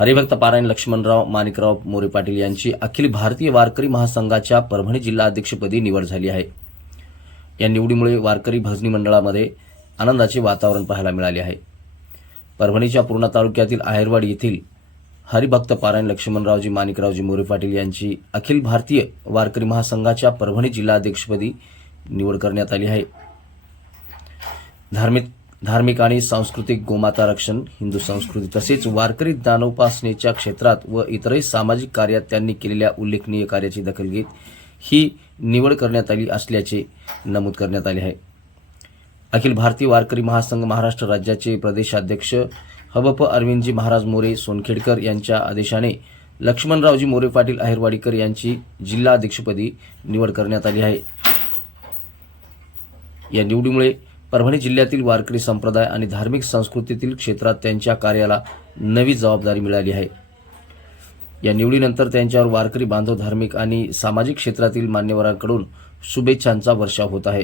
हरिभक्त पारायण लक्ष्मणराव माणिकराव मोरे पाटील यांची अखिल भारतीय वारकरी महासंघाच्या परभणी जिल्हा अध्यक्षपदी निवड झाली आहे। या निवडीमुळे वारकरी भजनी मंडळामध्ये आनंदाचे वातावरण पाहायला मिळाले आहे। परभणीच्या पूर्णा तालुक्यातील आहेरवाडी येथील हरिभक्त पारायण लक्ष्मणरावजी माणिकरावजी मोरे पाटील यांची अखिल भारतीय वारकरी महासंघाच्या परभणी जिल्हा अध्यक्षपदी निवड करण्यात आली आहे। धार्मिक आणि सांस्कृतिक गोमाता रक्षण, हिंदू संस्कृती तसेच वारकरी दानोपासनेच्या क्षेत्रात व इतरही सामाजिक कार्यात त्यांनी केलेल्या उल्लेखनीय कार्याची दखल घेत ही निवड करण्यात आली असल्याचे नमूद करण्यात आले आहे। अखिल भारतीय वारकरी महासंघ महाराष्ट्र राज्याचे प्रदेशाध्यक्ष हबप अरविंदजी महाराज मोरे सोनखेडकर यांच्या आदेशाने लक्ष्मणरावजी मोरे पाटील आहेरवाडीकर यांची जिल्हा अध्यक्षपदी निवड करण्यात आली आहे। या निवडीमुळे परभणी जिल्ह्यातील वारकरी संप्रदाय आणि धार्मिक संस्कृतीतील क्षेत्रात त्यांच्या कार्याला नवी जबाबदारी मिळाली आहे। या निवडीनंतर त्यांच्यावर वारकरी बांधव धार्मिक आणि सामाजिक क्षेत्रातील मान्यवरांकडून शुभेच्छांचा वर्षाव होत आहे।